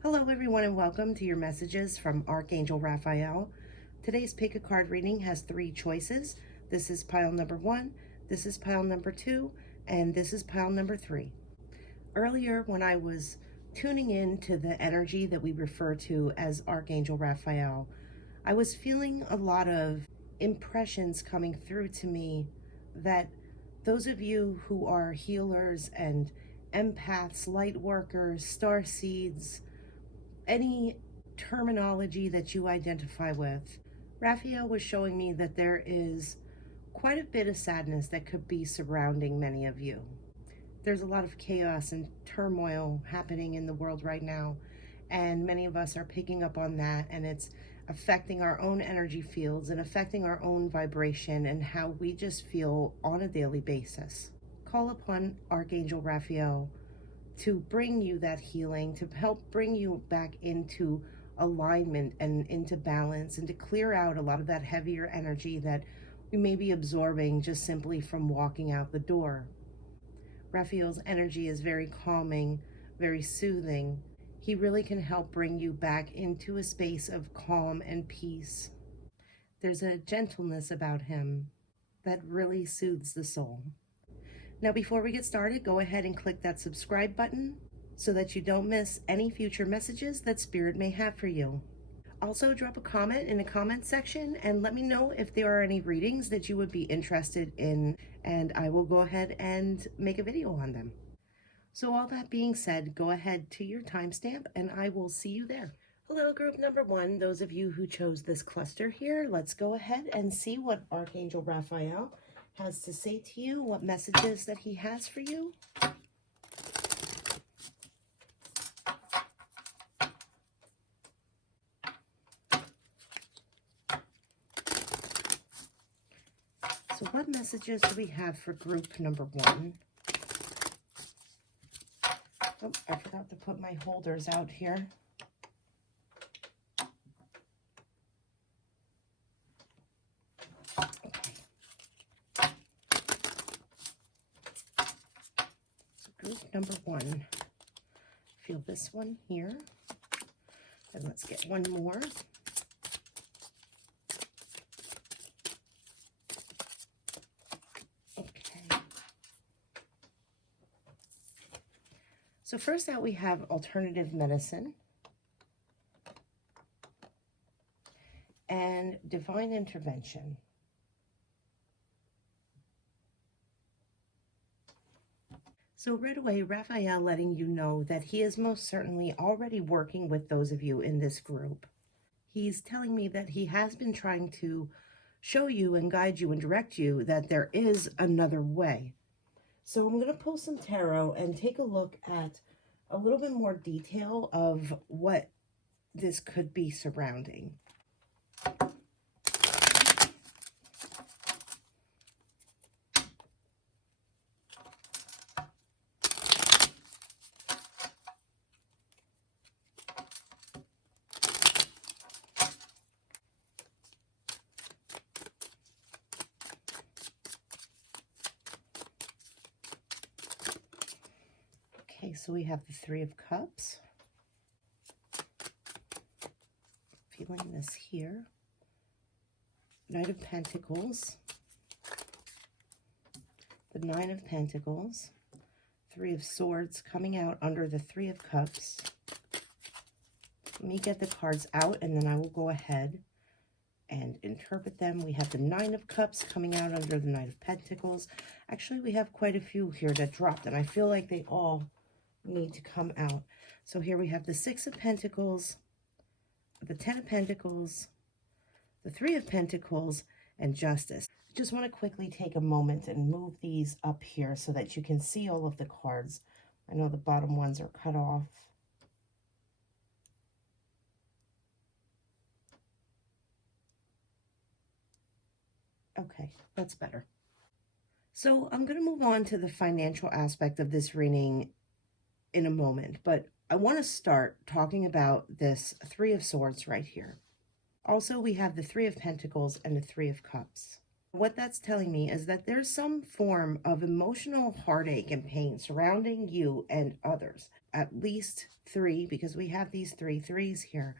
Hello everyone and welcome to your messages from Archangel Raphael. Today's pick a card reading has 3 choices. This is pile number 1, this is pile number 2, and this is pile number 3. Earlier when I was tuning in to the energy that we refer to as Archangel Raphael, I was feeling a lot of impressions coming through to me that those of you who are healers and empaths, light workers, star seeds, any terminology that you identify with, Raphael was showing me that there is quite a bit of sadness that could be surrounding many of you. There's a lot of chaos and turmoil happening in the world right now, and many of us are picking up on that, and it's affecting our own energy fields and affecting our own vibration and how we just feel on a daily basis. Call upon Archangel Raphael to bring you that healing, to help bring you back into alignment and into balance, and to clear out a lot of that heavier energy that we may be absorbing just simply from walking out the door. Raphael's energy is very calming, very soothing. He really can help bring you back into a space of calm and peace. There's a gentleness about him that really soothes the soul. Now, before we get started, go ahead and click that subscribe button so that you don't miss any future messages that Spirit may have for you. Also, drop a comment in the comment section and let me know if there are any readings that you would be interested in, and I will go ahead and make a video on them. So all that being said, go ahead to your timestamp and I will see you there. Hello, group number 1, those of you who chose this cluster here, let's go ahead and see what Archangel Raphael has to say to you, what messages that he has for you. So what messages do we have for group number 1? Oh, I forgot to put my holders out here. Group number 1, feel this one here, and let's get one more. Okay. So first out we have alternative medicine and divine intervention. So right away, Raphael letting you know that he is most certainly already working with those of you in this group. He's telling me that he has been trying to show you and guide you and direct you that there is another way. So I'm going to pull some tarot and take a look at a little bit more detail of what this could be surrounding. Okay, so we have the 3 of Cups. Feeling this here. Knight of Pentacles. The 9 of Pentacles. 3 of Swords coming out under the 3 of Cups. Let me get the cards out and then I will go ahead and interpret them. We have the 9 of Cups coming out under the Knight of Pentacles. Actually, we have quite a few here that dropped, and I feel like they all need to come out. So here we have the 6 of Pentacles, the 10 of Pentacles, the 3 of Pentacles, and Justice. I just want to quickly take a moment and move these up here so that you can see all of the cards. I know the bottom ones are cut off. Okay, that's better. So I'm going to move on to the financial aspect of this reading in a moment, but I want to start talking about this 3 of Swords right here. Also, we have the 3 of Pentacles and the 3 of Cups. What that's telling me is that there's some form of emotional heartache and pain surrounding you and others. at least three, because we have these three threes here,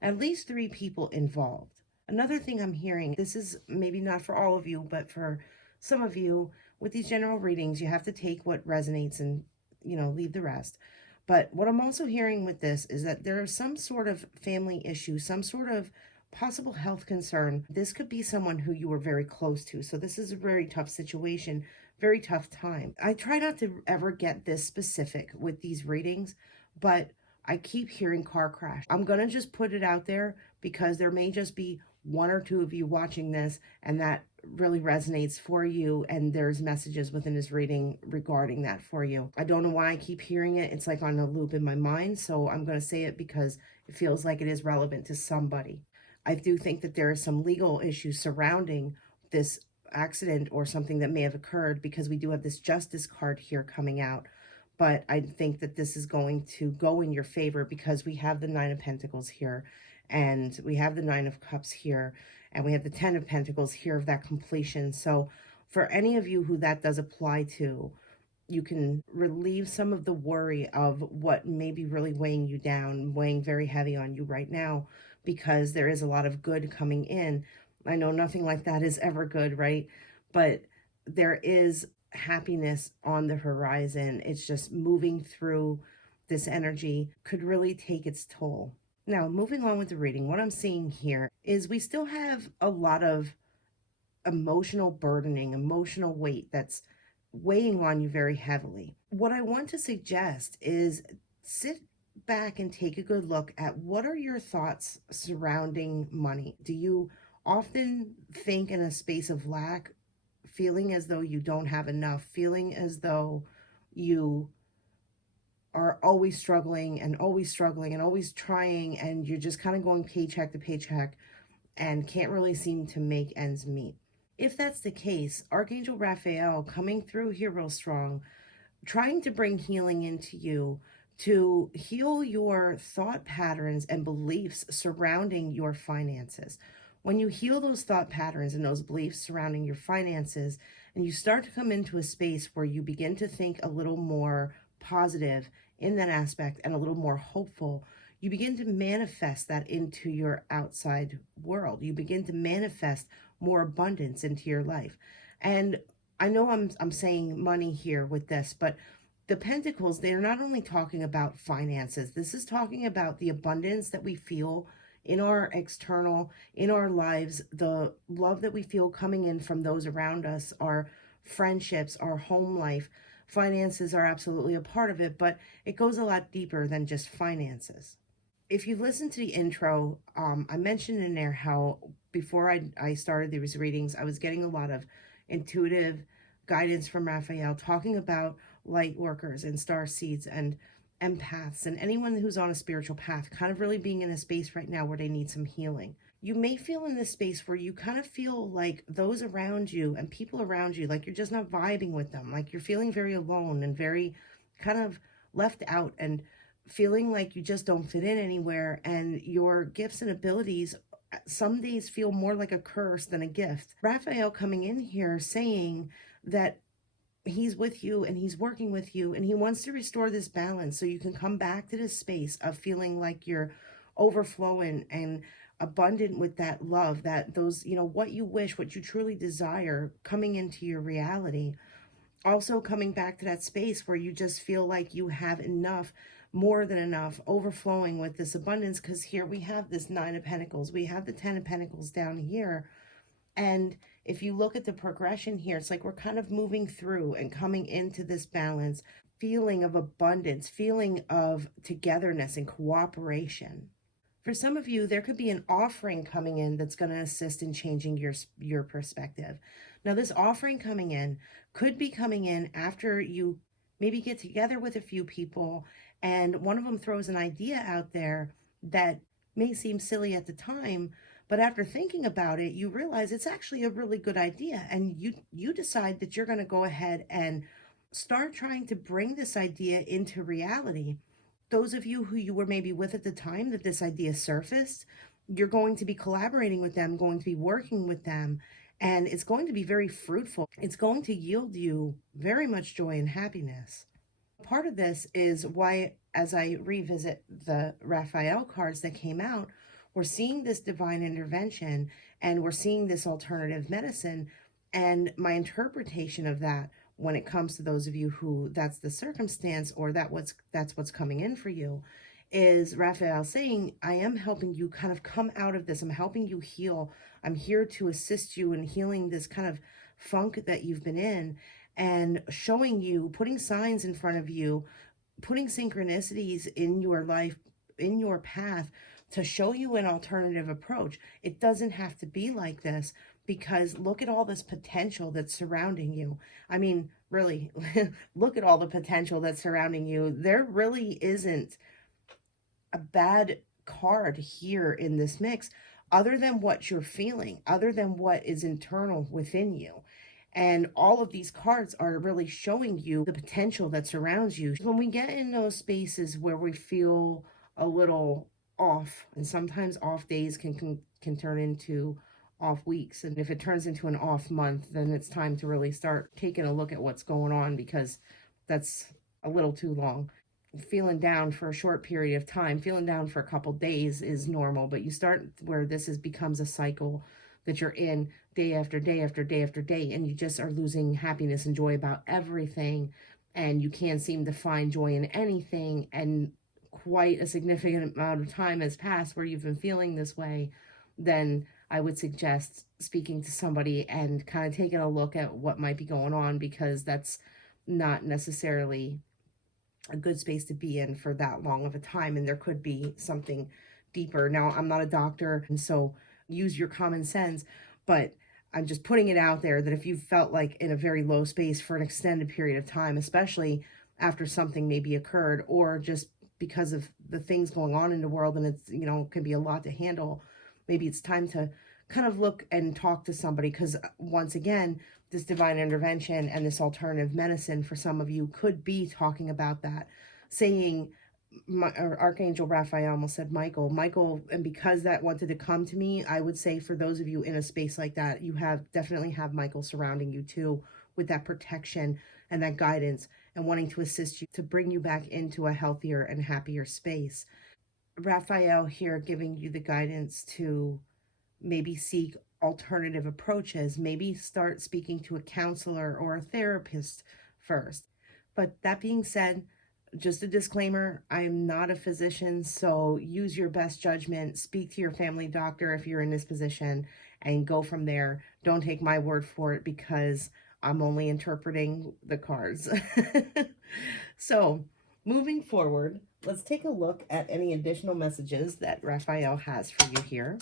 at least three people involved. Another thing I'm hearing, this is maybe not for all of you, but for some of you, with these general readings, you have to take what resonates and, leave the rest. But what I'm also hearing with this is that there is some sort of family issue, some sort of possible health concern. This could be someone who you were very close to. So this is a very tough situation, very tough time. I try not to ever get this specific with these readings, but I keep hearing car crash. I'm going to just put it out there because there may just be one or two of you watching this and that really resonates for you, and there's messages within this reading regarding that for you. I don't know why I keep hearing it. It's like on a loop in my mind, so I'm going to say it because it feels like it is relevant to somebody. I do think that there are some legal issues surrounding this accident or something that may have occurred, because we do have this justice card here coming out. But I think that this is going to go in your favor because we have the Nine of Pentacles here, and we have the Nine of Cups here, and we have the Ten of Pentacles here of that completion. So for any of you who that does apply to, you can relieve some of the worry of what may be really weighing you down, weighing very heavy on you right now, because there is a lot of good coming in. I know nothing like that is ever good, right? But there is happiness on the horizon. It's just moving through this energy could really take its toll. Now, moving on with the reading, what I'm seeing here is we still have a lot of emotional burdening, emotional weight that's weighing on you very heavily. What I want to suggest is sit back and take a good look at what are your thoughts surrounding money. Do you often think in a space of lack, feeling as though you don't have enough, feeling as though you are always struggling and always trying, and you're just kind of going paycheck to paycheck and can't really seem to make ends meet? If that's the case, Archangel Raphael coming through here real strong, trying to bring healing into you to heal your thought patterns and beliefs surrounding your finances. When you heal those thought patterns and those beliefs surrounding your finances, and you start to come into a space where you begin to think a little more positive in that aspect and a little more hopeful, you begin to manifest that into your outside world. You begin to manifest more abundance into your life. And I know I'm saying money here with this, but the Pentacles, they're not only talking about finances. This is talking about the abundance that we feel in our external, in our lives, the love that we feel coming in from those around us, our friendships, our home life. Finances are absolutely a part of it, but it goes a lot deeper than just finances. If you've listened to the intro, I mentioned in there how before I started these readings, I was getting a lot of intuitive guidance from Raphael talking about light workers and star seeds and empaths and anyone who's on a spiritual path kind of really being in a space right now where they need some healing. You may feel in this space where you kind of feel like those around you and people around you, like you're just not vibing with them, like you're feeling very alone and very kind of left out and feeling like you just don't fit in anywhere, and your gifts and abilities some days feel more like a curse than a gift. Raphael coming in here saying that he's with you and he's working with you and he wants to restore this balance so you can come back to this space of feeling like you're overflowing and abundant with that love, that those, what you wish, what you truly desire coming into your reality. Also coming back to that space where you just feel like you have enough, more than enough, overflowing with this abundance, because here we have this Nine of Pentacles, we have the Ten of Pentacles down here. And if you look at the progression here, it's like we're kind of moving through and coming into this balance, feeling of abundance, feeling of togetherness and cooperation. For some of you, there could be an offering coming in that's going to assist in changing your perspective. Now, this offering coming in could be coming in after you maybe get together with a few people and one of them throws an idea out there that may seem silly at the time, but after thinking about it, you realize it's actually a really good idea, and you decide that you're going to go ahead and start trying to bring this idea into reality. Those of you who you were maybe with at the time that this idea surfaced, you're going to be collaborating with them, going to be working with them, and it's going to be very fruitful. It's going to yield you very much joy and happiness. part of this is why, as I revisit the Raphael cards that came out, we're seeing this divine intervention and we're seeing this alternative medicine. And my interpretation of that, when it comes to those of you who that's the circumstance, or that's what's coming in for you, is Raphael saying, I am helping you kind of come out of this. I'm helping you heal. I'm here to assist you in healing this kind of funk that you've been in, and showing you, putting signs in front of you, putting synchronicities in your life, in your path, to show you an alternative approach. It doesn't have to be like this, because look at all this potential that's surrounding you. I mean, really, look at all the potential that's surrounding you. There really isn't a bad card here in this mix, other than what you're feeling, other than what is internal within you. And all of these cards are really showing you the potential that surrounds you. When we get in those spaces where we feel a little off, and sometimes off days can turn into off weeks. And if it turns into an off month, then it's time to really start taking a look at what's going on, because that's a little too long. Feeling down for a short period of time, feeling down for a couple days is normal, but you start where becomes a cycle that you're in day after day after day after day, and you just are losing happiness and joy about everything, and you can't seem to find joy in anything, and quite a significant amount of time has passed where you've been feeling this way, then I would suggest speaking to somebody and kind of taking a look at what might be going on, because that's not necessarily a good space to be in for that long of a time, and there could be something deeper. Now, I'm not a doctor, and so use your common sense, but I'm just putting it out there that if you felt like in a very low space for an extended period of time, especially after something maybe occurred, or just because of the things going on in the world, and it's, you know, can be a lot to handle, maybe it's time to kind of look and talk to somebody, because once again, this divine intervention and this alternative medicine for some of you could be talking about that, saying, Archangel Raphael almost said Michael, and because that wanted to come to me, I would say for those of you in a space like that, you definitely have Michael surrounding you too, with that protection and that guidance, and wanting to assist you to bring you back into a healthier and happier space. Raphael here giving you the guidance to maybe seek alternative approaches, maybe start speaking to a counselor or a therapist first. But that being said, just a disclaimer, I'm not a physician, so use your best judgment. Speak to your family doctor if you're in this position, and go from there. Don't take my word for it, because I'm only interpreting the cards. So, moving forward, let's take a look at any additional messages that Raphael has for you here.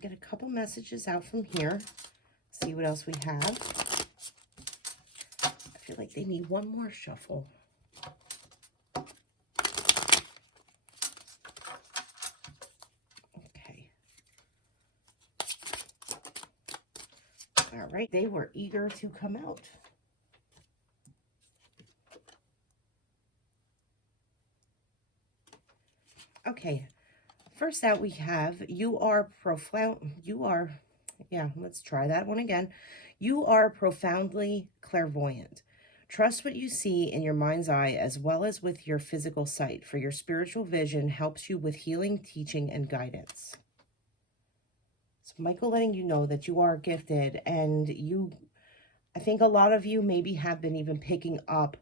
Get a couple messages out from here, see what else we have. I feel like they need one more shuffle. Okay. All right, they were eager to come out. Okay. First out, we have, let's try that one again. You are profoundly clairvoyant. Trust what you see in your mind's eye as well as with your physical sight, for your spiritual vision helps you with healing, teaching, and guidance. So Michael letting you know that you are gifted, and I think a lot of you maybe have been even picking up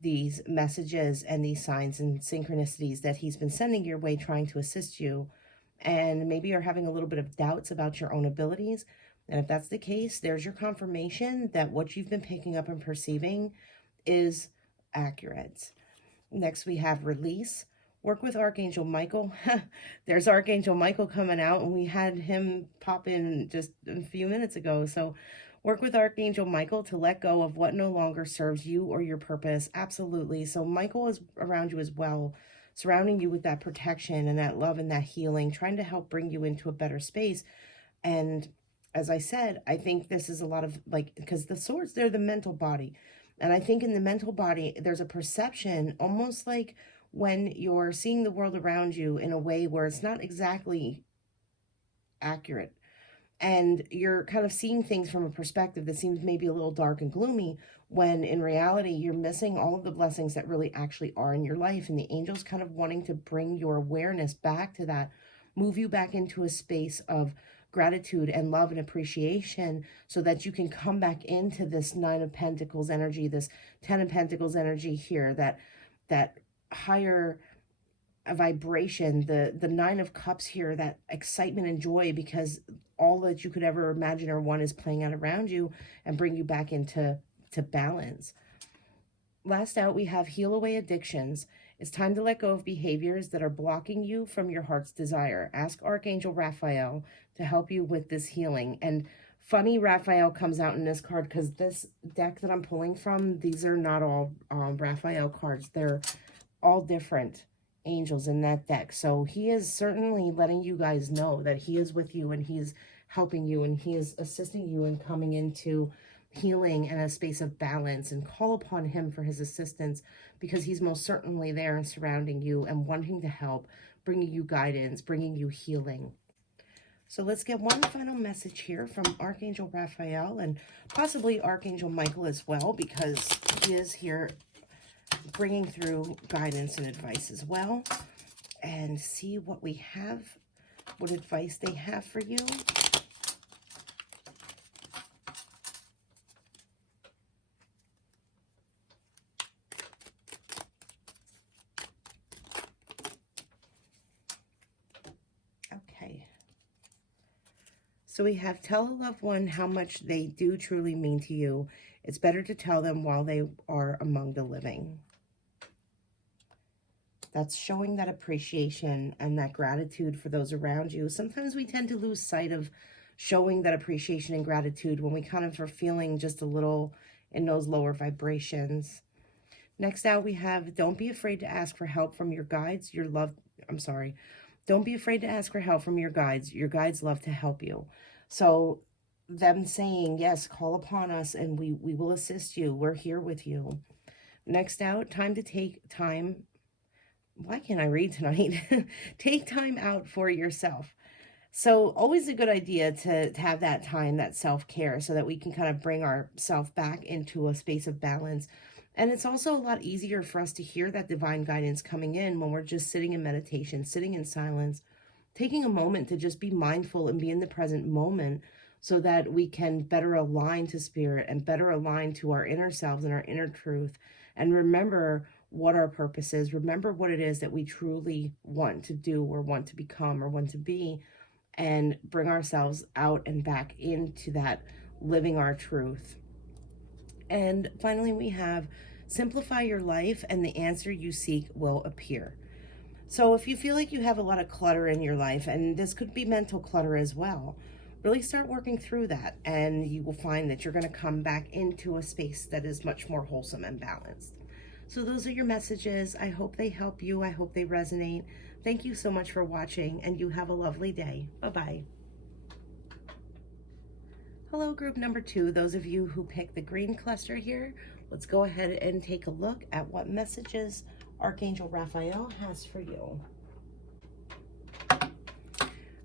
these messages and these signs and synchronicities that he's been sending your way, trying to assist you, and maybe you're having a little bit of doubts about your own abilities. And if that's the case, there's your confirmation that what you've been picking up and perceiving is accurate. Next, we have release. Work with Archangel Michael. There's Archangel Michael coming out, and we had him pop in just a few minutes ago. So work with Archangel Michael to let go of what no longer serves you or your purpose. Absolutely. So Michael is around you as well, surrounding you with that protection and that love and that healing, trying to help bring you into a better space. And as I said, I think this is a lot of because the swords, they're the mental body. And I think in the mental body, there's a perception, almost like when you're seeing the world around you in a way where it's not exactly accurate. And you're kind of seeing things from a perspective that seems maybe a little dark and gloomy, when in reality, you're missing all of the blessings that really actually are in your life. And the angels kind of wanting to bring your awareness back to that, move you back into a space of gratitude and love and appreciation, so that you can come back into this Nine of Pentacles energy, this Ten of Pentacles energy here, that higher vibration, the Nine of Cups here, that excitement and joy, because all that you could ever imagine or want is playing out around you, and bring you back into balance. Last out, we have heal away addictions. It's time to let go of behaviors that are blocking you from your heart's desire. Ask Archangel Raphael to help you with this healing. And funny, Raphael comes out in this card because this deck that I'm pulling from, these are not all Raphael cards. They're all different angels in that deck. So he is certainly letting you guys know that he is with you, and he's helping you, and he is assisting you in coming into healing and a space of balance. And call upon him for his assistance, because he's most certainly there and surrounding you and wanting to help, bringing you guidance, bringing you healing. So let's get one final message here from Archangel Raphael, and possibly Archangel Michael as well, because he is here bringing through guidance and advice as well. And see what we have, what advice they have for you. Okay. So we have, tell a loved one how much they do truly mean to you. It's better to tell them while they are among the living. That's showing that appreciation and that gratitude for those around you. Sometimes we tend to lose sight of showing that appreciation and gratitude when we kind of are feeling just a little in those lower vibrations. Next out, we have, don't be afraid to ask for help from your guides. Don't be afraid to ask for help from your guides. Your guides love to help you. So them saying, yes, call upon us and we will assist you. We're here with you. Next out, time to take time. Why can't I read tonight? Take time out for yourself. So always a good idea to have that time, that self-care, so that we can kind of bring ourselves back into a space of balance. And it's also a lot easier for us to hear that divine guidance coming in when we're just sitting in meditation, sitting in silence, taking a moment to just be mindful and be in the present moment, so that we can better align to spirit and better align to our inner selves and our inner truth, and remember what our purpose is. Remember what it is that we truly want to do or want to become or want to be, and bring ourselves out and back into that living our truth. And finally, we have, simplify your life and the answer you seek will appear. So if you feel like you have a lot of clutter in your life, and this could be mental clutter as well, really start working through that, and you will find that you're going to come back into a space that is much more wholesome and balanced. So those are your messages. I hope they help you. I hope they resonate. Thank you so much for watching, and you have a lovely day. Bye-bye. Hello, group number 2. Those of you who picked the green cluster here, let's go ahead and take a look at what messages Archangel Raphael has for you.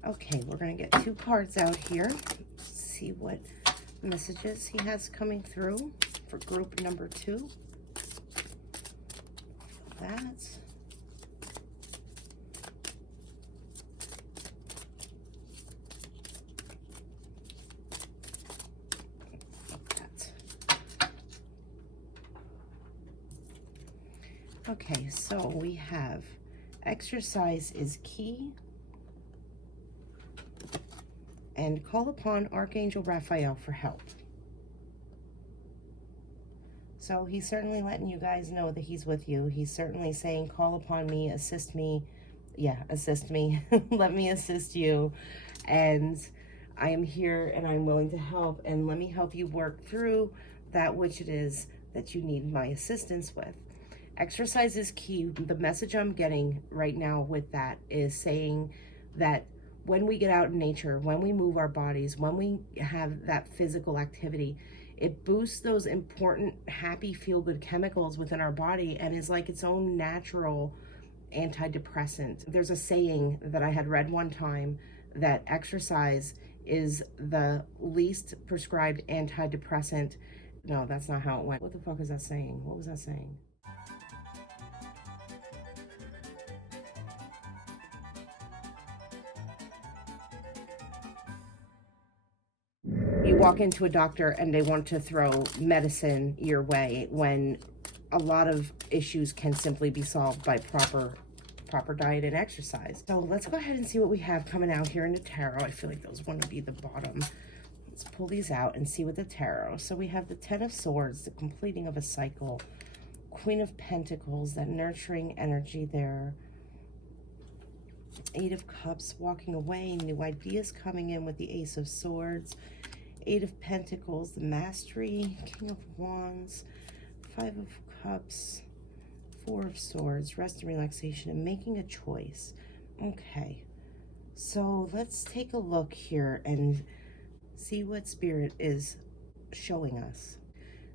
Okay, we're going to get 2 cards out here. See what messages he has coming through for group number 2. That. Okay, so we have exercise is key, and call upon Archangel Raphael for help. So he's certainly letting you guys know that he's with you. He's certainly saying, call upon me, assist me. Yeah, assist me. Let me assist you. And I am here and I'm willing to help. And let me help you work through that which it is that you need my assistance with. Exercise is key. The message I'm getting right now with that is saying that when we get out in nature, when we move our bodies, when we have that physical activity, it boosts those important, happy, feel-good chemicals within our body and is like its own natural antidepressant. There's a saying that I had read one time that exercise is the least prescribed antidepressant. No, that's not how it went. What the fuck is that saying? What was that saying? You walk into a doctor and they want to throw medicine your way when a lot of issues can simply be solved by proper diet and exercise. So let's go ahead and see what we have coming out here in the tarot. I feel like those want to be the bottom. Let's pull these out and see what the tarot. So we have the Ten of Swords, the completing of a cycle. Queen of Pentacles, that nurturing energy there. Eight of Cups, walking away, new ideas coming in with the Ace of Swords. Eight of Pentacles, the mastery. King of Wands, Five of Cups, Four of Swords, rest and relaxation, and making a choice. Okay, so let's take a look here and see what Spirit is showing us.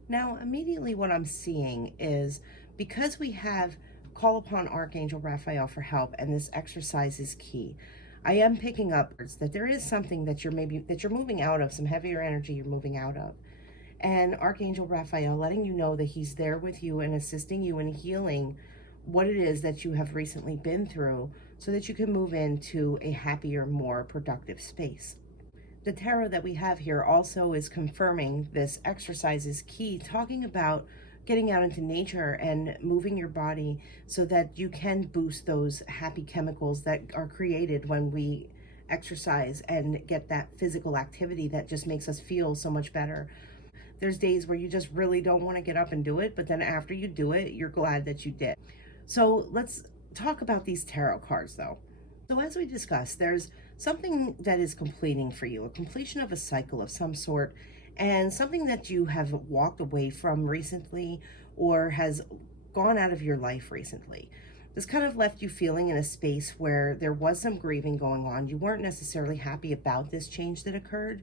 Now, immediately what I'm seeing is, because we have call upon Archangel Raphael for help, and this exercise is key, I am picking up that there is something that you're moving out of, some heavier energy you're moving out of. And Archangel Raphael letting you know that he's there with you and assisting you in healing what it is that you have recently been through, so that you can move into a happier, more productive space. The tarot that we have here also is confirming this exercise is key, talking about getting out into nature and moving your body so that you can boost those happy chemicals that are created when we exercise and get that physical activity that just makes us feel so much better. There's days where you just really don't want to get up and do it, but then after you do it, you're glad that you did. So let's talk about these tarot cards though. So as we discussed, there's something that is completing for you, a completion of a cycle of some sort, and something that you have walked away from recently or has gone out of your life recently. This kind of left you feeling in a space where there was some grieving going on. You weren't necessarily happy about this change that occurred.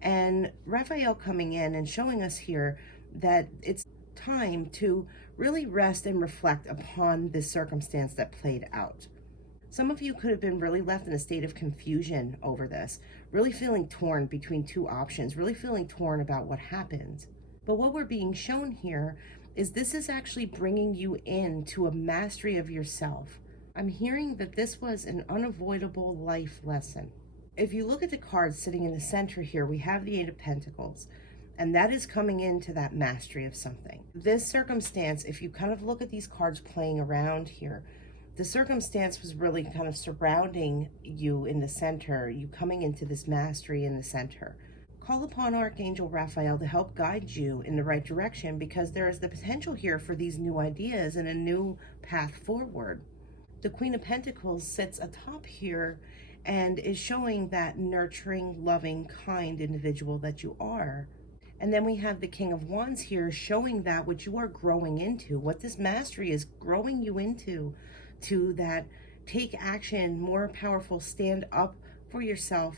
And Raphael coming in and showing us here that it's time to really rest and reflect upon this circumstance that played out. Some of you could have been really left in a state of confusion over this, really feeling torn between two options, really feeling torn about what happened. But what we're being shown here is this is actually bringing you into a mastery of yourself. I'm hearing that this was an unavoidable life lesson. If you look at the cards sitting in the center here, we have the Eight of Pentacles, and that is coming into that mastery of something. This circumstance, if you kind of look at these cards playing around here, the circumstance was really kind of surrounding you in the center, you coming into this mastery in the center. Call upon Archangel Raphael to help guide you in the right direction, because there is the potential here for these new ideas and a new path forward. The Queen of Pentacles sits atop here and is showing that nurturing, loving, kind individual that you are. And then we have the King of Wands here showing that what you are growing into, what this mastery is growing you into, to that take action, more powerful, stand up for yourself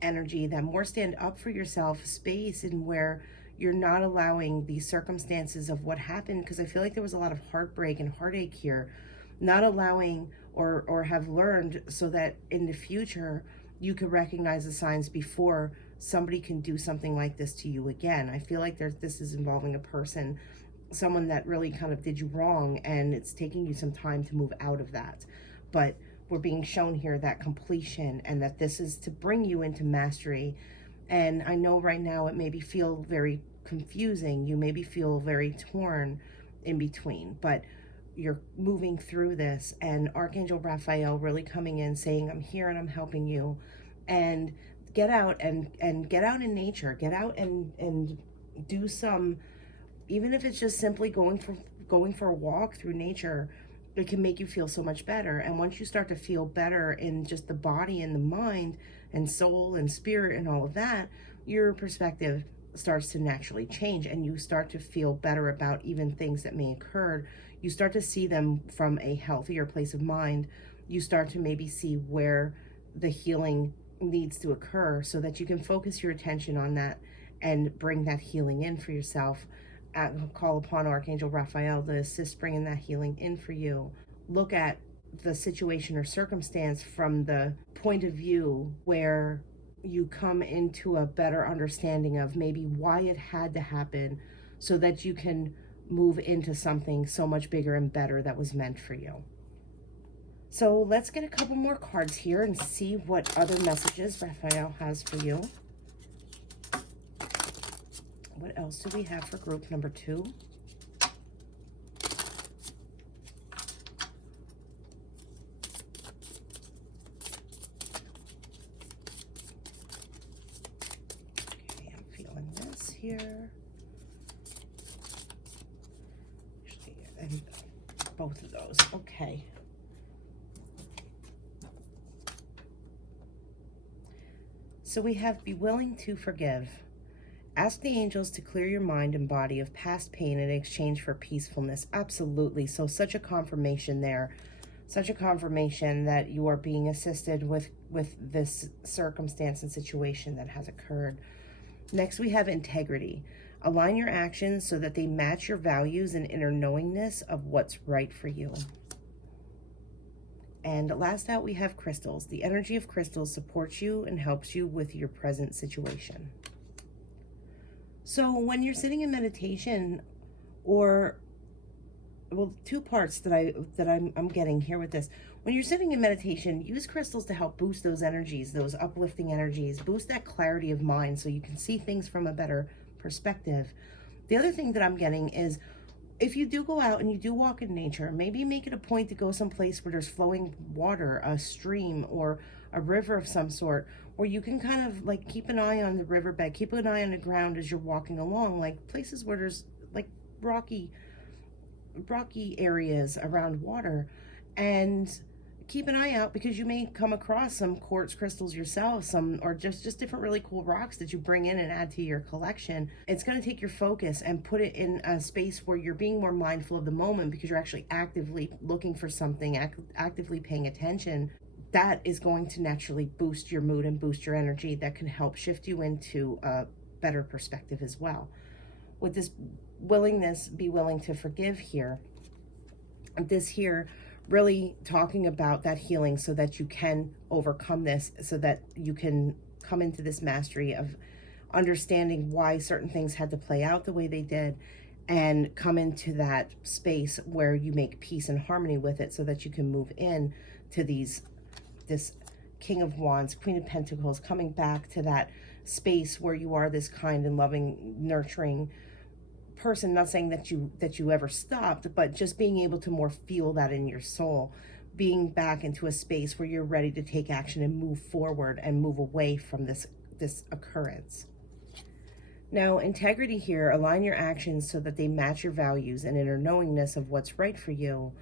energy, that more stand up for yourself space, and where you're not allowing these circumstances of what happened, because I feel like there was a lot of heartbreak and heartache here, not allowing or have learned so that in the future you could recognize the signs before somebody can do something like this to you again. I feel like this is involving a person, someone that really kind of did you wrong, and it's taking you some time to move out of that. But we're being shown here that completion, and that this is to bring you into mastery. And I know right now it maybe feel very confusing, you maybe feel very torn in between, but you're moving through this, and Archangel Raphael really coming in saying, I'm here and I'm helping you. And get out and get out in nature, get out and do some, even if it's just simply going for a walk through nature, it can make you feel so much better. And once you start to feel better in just the body and the mind and soul and spirit and all of that, your perspective starts to naturally change, and you start to feel better about even things that may occur. You start to see them from a healthier place of mind. You start to maybe see where the healing needs to occur, so that you can focus your attention on that and bring that healing in for yourself. Call upon Archangel Raphael to assist bringing that healing in for you. Look at the situation or circumstance from the point of view where you come into a better understanding of maybe why it had to happen so that you can move into something so much bigger and better that was meant for you. So let's get a couple more cards here and see what other messages Raphael has for you. What else do we have for group number 2? Okay, I'm feeling this here. And both of those. Okay. So we have be willing to forgive. Ask the angels to clear your mind and body of past pain in exchange for peacefulness. Absolutely. So such a confirmation there. Such a confirmation that you are being assisted with this circumstance and situation that has occurred. Next, we have integrity. Align your actions so that they match your values and inner knowingness of what's right for you. And last out, we have crystals. The energy of crystals supports you and helps you with your present situation. So when you're sitting in meditation, or, well, two parts that I'm getting here with this. When you're sitting in meditation, use crystals to help boost those energies, those uplifting energies, boost that clarity of mind so you can see things from a better perspective. The other thing that I'm getting is, if you do go out and you do walk in nature, maybe make it a point to go someplace where there's flowing water, a stream or a river of some sort, where you can kind of like keep an eye on the riverbed, keep an eye on the ground as you're walking along, like places where there's like rocky areas around water, and keep an eye out because you may come across some quartz crystals yourself, or just different really cool rocks that you bring in and add to your collection. It's going to take your focus and put it in a space where you're being more mindful of the moment because you're actually actively looking for something, actively paying attention. That is going to naturally boost your mood and boost your energy. That can help shift you into a better perspective as well. With this willingness, be willing to forgive here. This here really talking about that healing so that you can overcome this, so that you can come into this mastery of understanding why certain things had to play out the way they did, and come into that space where you make peace and harmony with it so that you can move in to this King of Wands, Queen of Pentacles, coming back to that space where you are this kind and loving, nurturing person. Not saying that you ever stopped, but just being able to more feel that in your soul, being back into a space where you're ready to take action and move forward and move away from this occurrence. Now, integrity here, align your actions so that they match your values and inner knowingness of what's right for you.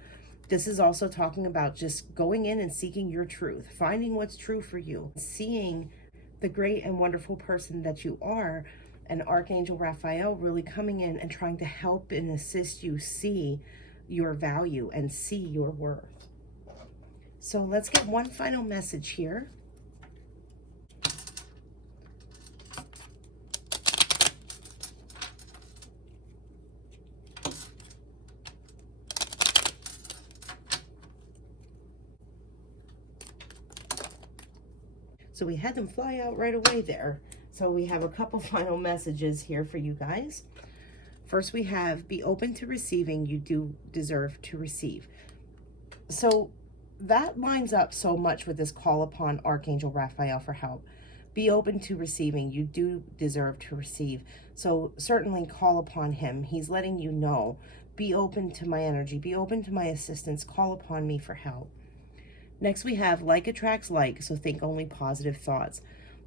This is also talking about just going in and seeking your truth, finding what's true for you, seeing the great and wonderful person that you are. And Archangel Raphael really coming in and trying to help and assist you see your value and see your worth. So let's get one final message here. So we had them fly out right away there. So we have a couple final messages here for you guys. First, we have, be open to receiving. You do deserve to receive. So that lines up so much with this call upon Archangel Raphael for help. Be open to receiving. You do deserve to receive. So certainly call upon him. He's letting you know, be open to my energy. Be open to my assistance. Call upon me for help. Next, we have like attracts like. So think only positive thoughts.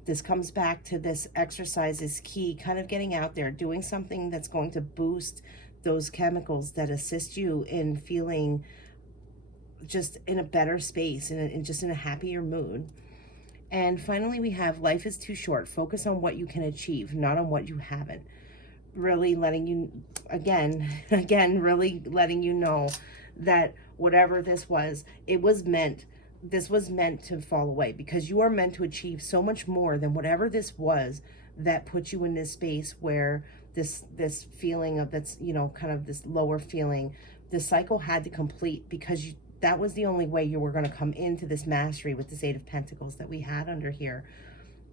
This comes back to this exercise is key, kind of getting out there, doing something that's going to boost those chemicals that assist you in feeling just in a better space and just in a happier mood. And finally, we have life is too short. Focus on what you can achieve, not on what you haven't. Really letting you, again, really letting you know that whatever this was, this was meant to fall away, because you are meant to achieve so much more than whatever this was that put you in this space where this feeling of that's, kind of this lower feeling, the cycle had to complete, because that was the only way you were going to come into this mastery with this Eight of Pentacles that we had under here.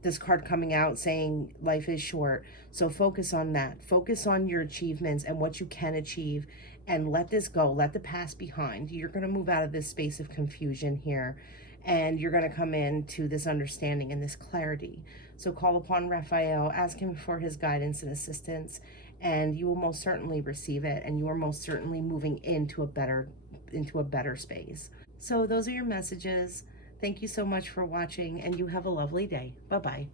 this card coming out saying life is short. So focus on that. Focus on your achievements and what you can achieve, and let this go. Let the past behind. You're going to move out of this space of confusion here, and you're going to come into this understanding and this clarity. So call upon Raphael, ask him for his guidance and assistance, and you will most certainly receive it, and you are most certainly moving into a better space. So those are your messages. Thank you so much for watching, and you have a lovely day. Bye-bye.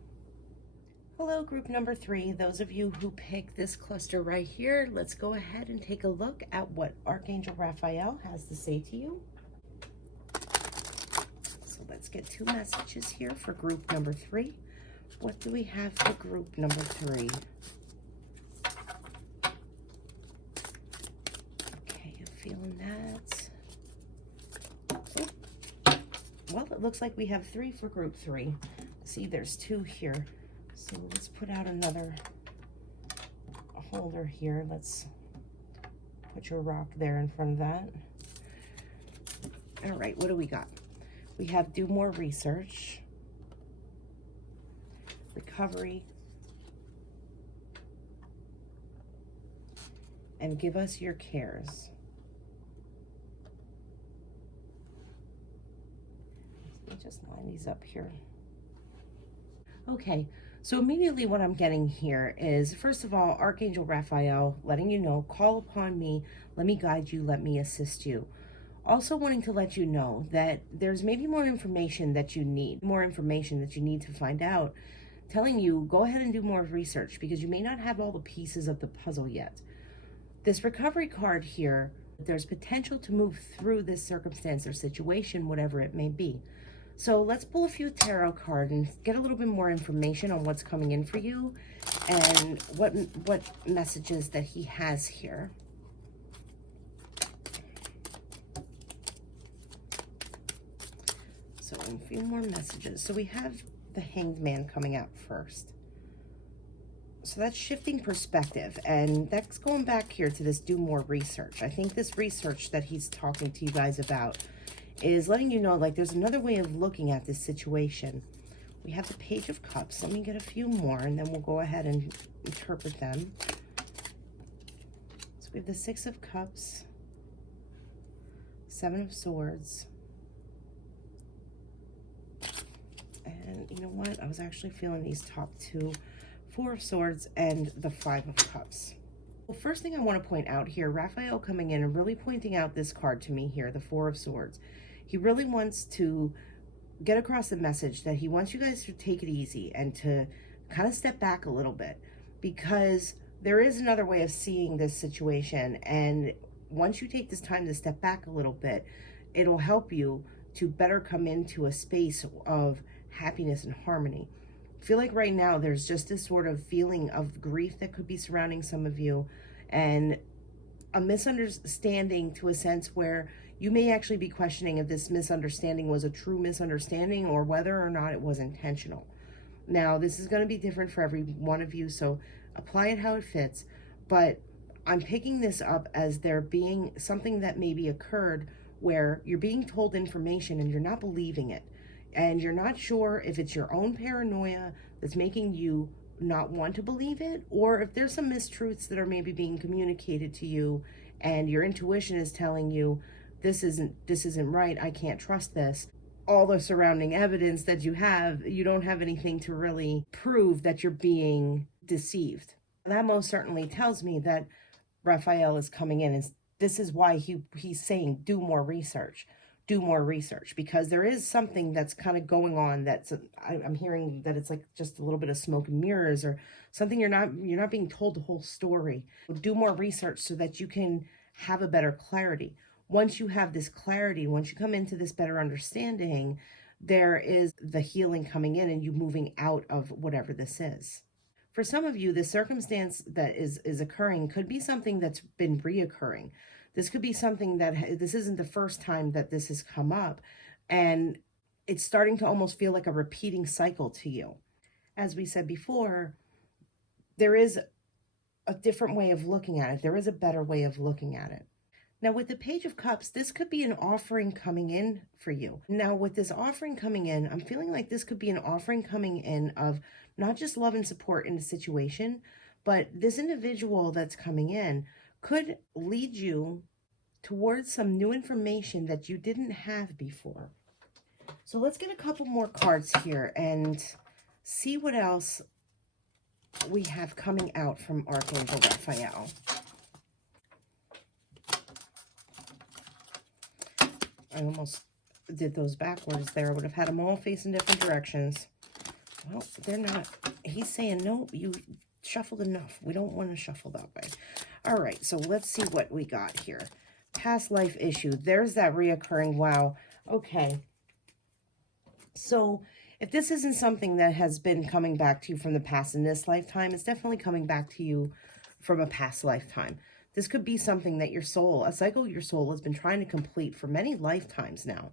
Hello, group number 3. Those of you who picked this cluster right here, let's go ahead and take a look at what Archangel Raphael has to say to you. So let's get 2 messages here for group number 3. What do we have for group number 3? Okay, I'm feeling that. Well, it looks like we have 3 for group 3. See, there's 2 here. So let's put out another holder here. Let's put your rock there in front of that. All right, what do we got? We have do more research, recovery, and give us your cares. Let me just line these up here. Okay, so immediately what I'm getting here is, first of all, Archangel Raphael letting you know, call upon me, let me guide you, let me assist you. Also wanting to let you know that there's maybe more information that you need to find out, telling you go ahead and do more research because you may not have all the pieces of the puzzle yet. This recovery card here, there's potential to move through this circumstance or situation, whatever it may be. So let's pull a few tarot cards and get a little bit more information on what's coming in for you and what messages that he has here. So a few more messages. So we have the Hanged Man coming out first. So that's shifting perspective, and that's going back here to this do more research. I think this research that he's talking to you guys about is letting you know, like, there's another way of looking at this situation. We have the Page of Cups. Let me get a few more, and then we'll go ahead and interpret them. So we have the 6 of Cups, 7 of Swords, and you know what? I was actually feeling these top 2, 4 of Swords, and the 5 of Cups. Well, first thing I want to point out here, Raphael coming in and really pointing out this card to me here, the 4 of Swords. He really wants to get across the message that he wants you guys to take it easy and to kind of step back a little bit, because there is another way of seeing this situation. And once you take this time to step back a little bit, it'll help you to better come into a space of happiness and harmony. I feel like right now there's just this sort of feeling of grief that could be surrounding some of you, and a misunderstanding to a sense where you may actually be questioning if this misunderstanding was a true misunderstanding or whether or not it was intentional. Now, this is going to be different for every one of you, so apply it how it fits. But I'm picking this up as there being something that maybe occurred where you're being told information and you're not believing it. And you're not sure if it's your own paranoia that's making you not want to believe it, or if there's some mistruths that are maybe being communicated to you and your intuition is telling you, this isn't right, I can't trust this. All the surrounding evidence that you have, you don't have anything to really prove that you're being deceived. And that most certainly tells me that Raphael is coming in, and this is why he's saying do more research, because there is something that's kind of going on that's, I'm hearing that it's like just a little bit of smoke and mirrors or something. You're not being told the whole story. Do more research so that you can have a better clarity. Once you have this clarity, once you come into this better understanding, there is the healing coming in and you moving out of whatever this is. For some of you, the circumstance that is occurring could be something that's been reoccurring. This could be something that this isn't the first time that this has come up, and it's starting to almost feel like a repeating cycle to you. As we said before, there is a different way of looking at it. There is a better way of looking at it. Now with the Page of Cups, this could be an offering coming in for you. Now with this offering coming in, I'm feeling like this could be an offering coming in of not just love and support in a situation, but this individual that's coming in could lead you towards some new information that you didn't have before. So let's get a couple more cards here and see what else we have coming out from Archangel Raphael. I almost did those backwards there. I would have had them all facing different directions. Well, they're not. He's saying, no, you shuffled enough. We don't want to shuffle that way. All right, so let's see what we got here. Past life issue. There's that reoccurring. Wow. Okay. So if this isn't something that has been coming back to you from the past in this lifetime, it's definitely coming back to you from a past lifetime. This could be something that your soul, a cycle your soul has been trying to complete for many lifetimes now.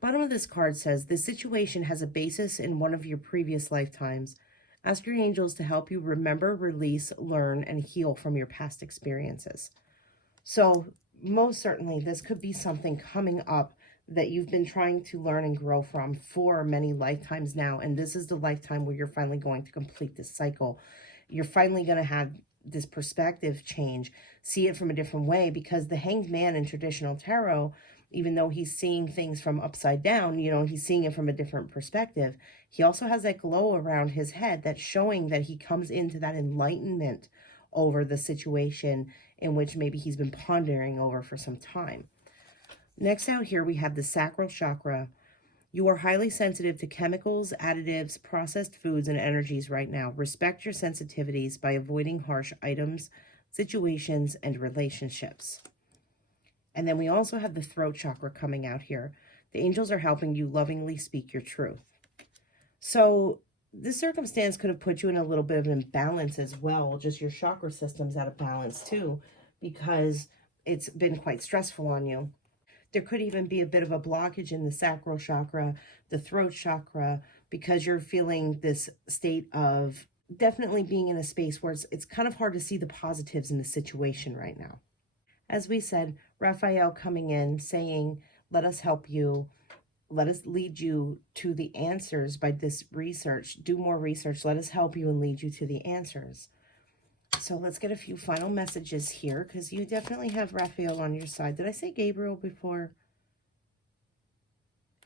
Bottom of this card says, this situation has a basis in one of your previous lifetimes. Ask your angels to help you remember, release, learn, and heal from your past experiences. So most certainly this could be something coming up that you've been trying to learn and grow from for many lifetimes now. And this is the lifetime where you're finally going to complete this cycle. You're finally going to have this perspective change, see it from a different way, because the Hanged Man in traditional tarot, even though he's seeing things from upside down, you know, he's seeing it from a different perspective. He also has that glow around his head that's showing that he comes into that enlightenment over the situation in which maybe he's been pondering over for some time. Next out here, we have the sacral chakra. You are highly sensitive to chemicals, additives, processed foods, and energies right now. Respect your sensitivities by avoiding harsh items, situations, and relationships. And then we also have the throat chakra coming out here. The angels are helping you lovingly speak your truth. So this circumstance could have put you in a little bit of an imbalance as well. Just your chakra system's out of balance too, because it's been quite stressful on you. There could even be a bit of a blockage in the sacral chakra, the throat chakra, because you're feeling this state of definitely being in a space where it's kind of hard to see the positives in the situation right now. As we said, Raphael coming in saying, let us help you. Let us lead you to the answers by this research. Do more research. Let us help you and lead you to the answers. So let's get a few final messages here, because you definitely have Raphael on your side. Did I say Gabriel before?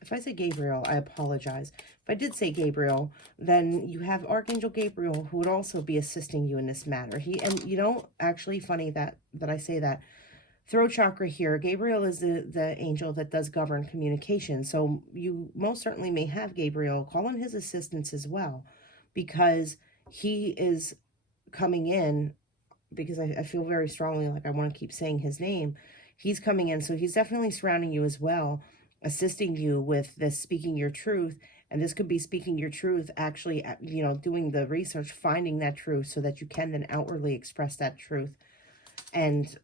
If I say Gabriel, I apologize. If I did say Gabriel, then you have Archangel Gabriel, who would also be assisting you in this matter. And you know, actually funny that I say that. Throat chakra here, Gabriel is the angel that does govern communication. So you most certainly may have Gabriel call on his assistance as well, because he is coming in, because I feel very strongly like I want to keep saying his name. He's coming in, so he's definitely surrounding you as well, assisting you with this speaking your truth. And this could be speaking your truth, actually, you know, doing the research, finding that truth so that you can then outwardly express that truth. And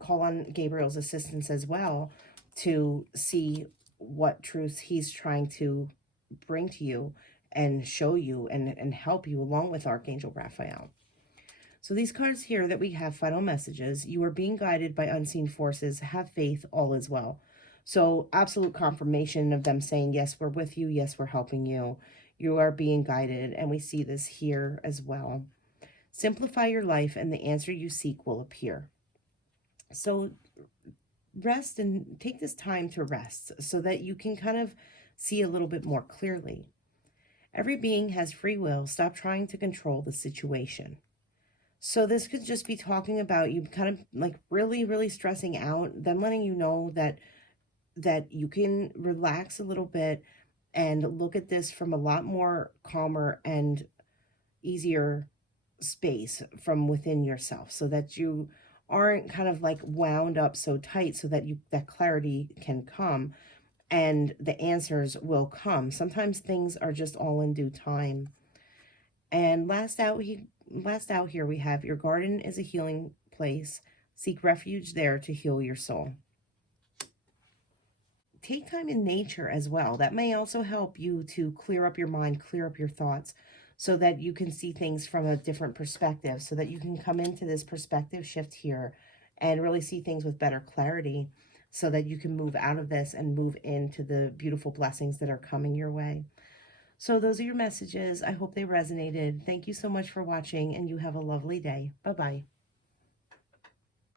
call on Gabriel's assistance as well to see what truths he's trying to bring to you and show you and help you, along with Archangel Raphael. So these cards here that we have, final messages: you are being guided by unseen forces. Have faith, all is well. So absolute confirmation of them saying, yes, we're with you. Yes, we're helping you. You are being guided. And we see this here as well. Simplify your life and the answer you seek will appear. So rest and take this time to rest so that you can kind of see a little bit more clearly. Every being has free will. Stop trying to control the situation. So this could just be talking about you kind of like really, really stressing out, then letting you know that you can relax a little bit and look at this from a lot more calmer and easier space from within yourself, so that you aren't kind of like wound up so tight, so that that clarity can come and the answers will come. Sometimes things are just all in due time. And last out here we have, your garden is a healing place. Seek refuge there to heal your soul. Take time in nature as well. That may also help you to clear up your mind, clear up your thoughts, so that you can see things from a different perspective, so that you can come into this perspective shift here and really see things with better clarity so that you can move out of this and move into the beautiful blessings that are coming your way. So those are your messages. I hope they resonated. Thank you so much for watching, and you have a lovely day. Bye-bye.